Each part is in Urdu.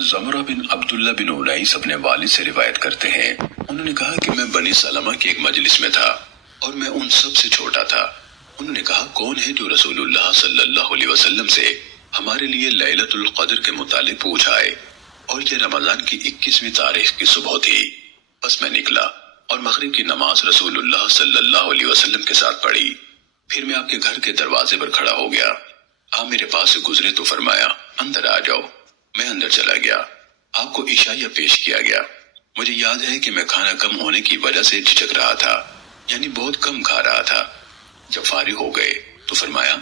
زمرہ بن عبداللہ بن انیس اپنے والد سے روایت کرتے ہیں، انہوں نے کہا کہ میں بنی سلمہ کی ایک مجلس میں تھا اور میں ان سب سے چھوٹا تھا۔ انہوں نے کہا، کون ہے جو رسول اللہ صلی اللہ علیہ وسلم سے ہمارے لیے لیلۃ القدر کے متعلق پوچھ آئے؟ اور یہ رمضان کی 21ویں تاریخ کی صبح تھی۔ بس میں نکلا اور مغرب کی نماز رسول اللہ صلی اللہ علیہ وسلم کے ساتھ پڑھی۔ پھر میں آپ کے گھر کے دروازے پر کھڑا ہو گیا۔ آپ میرے پاس سے گزرے تو فرمایا، اندر آ جاؤ۔ میں اندر چلا گیا۔ آپ کو عشائیہ پیش کیا گیا۔ مجھے یاد ہے کہ میں کھانا کم ہونے کی وجہ سے جھجک رہا تھا، یعنی بہت کم کھا رہا تھا۔ جب فارغ ہو گئے تو فرمایا،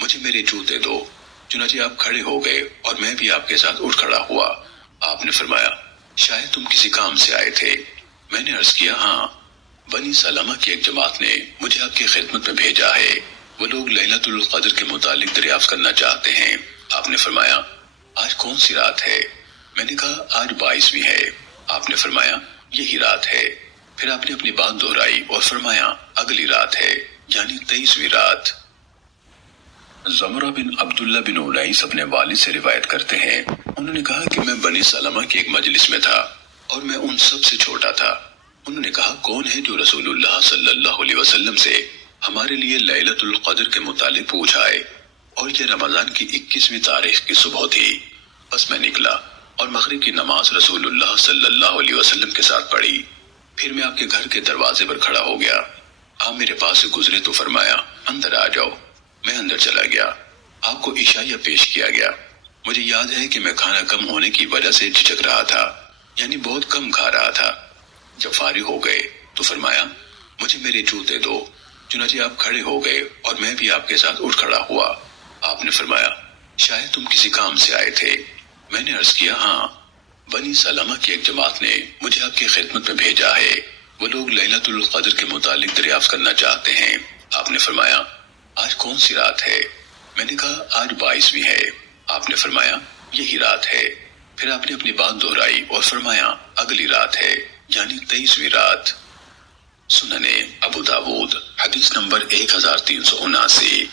مجھے میرے جوتے دو۔ چنانچہ آپ کھڑے ہو گئے اور میں بھی آپ کے ساتھ اٹھ کھڑا ہوا۔ آپ نے فرمایا، شاید تم کسی کام سے آئے تھے۔ میں نے عرض کیا، ہاں، بنی سلمہ کی ایک جماعت نے مجھے آپ کی خدمت میں بھیجا ہے۔ وہ لوگ لیلۃ القدر کے متعلق دریافت کرنا چاہتے ہیں۔ آپ نے فرمایا، آج کون سی رات ہے؟ میں نے کہا، آج 22ویں ہے۔ آپ نے فرمایا، یہی رات ہے۔ پھر آپ نے اپنی بات دہرائی اور فرمایا، اگلی رات ہے، یعنی 23ویں رات۔ زمرہ بن عبداللہ بن انیس اپنے والد سے روایت کرتے ہیں، انہوں نے کہا کہ میں بنی سلمہ کی ایک مجلس میں تھا اور میں ان سب سے چھوٹا تھا۔ انہوں نے کہا، کون ہے جو رسول اللہ صلی اللہ علیہ وسلم سے ہمارے لیے لیلۃ القدر کے متعلق پوچھ آئے؟ اور یہ رمضان کی 21ویں تاریخ کی صبح تھی۔ بس میں نکلا اور مغرب کی نماز رسول اللہ صلی اللہ علیہ وسلم کے ساتھ پڑھی۔ پھر میں آپ کے گھر کے دروازے پر کھڑا ہو گیا۔ آپ میرے پاس سے گزرے تو فرمایا، اندر آ جاؤ۔ میں اندر چلا گیا۔ آپ کو عشائیہ پیش کیا گیا۔ مجھے یاد ہے کہ میں کھانا کم ہونے کی وجہ سے جھجک رہا تھا، یعنی بہت کم کھا رہا تھا۔ جب فارغ ہو گئے تو فرمایا، مجھے میرے جوتے دو۔ چنانچہ آپ کھڑے ہو گئے اور میں بھی آپ کے ساتھ اٹھ کھڑا ہوا۔ آپ نے فرمایا، شاید تم کسی کام سے آئے تھے۔ میں نے عرض کیا، ہاں، بنی سلمہ کی ایک جماعت نے مجھے آپ کی خدمت میں بھیجا ہے۔ وہ لوگ لیلۃ القدر کے متعلق دریافت کرنا چاہتے ہیں۔ آپ نے فرمایا، آج کون سی رات ہے؟ میں نے کہا، آج 22ویں ہے۔ آپ نے فرمایا، یہی رات ہے۔ پھر آپ نے اپنی بات دہرائی اور فرمایا، اگلی رات ہے، یعنی 23ویں رات۔ سنن ابو داود حدیث نمبر 1379۔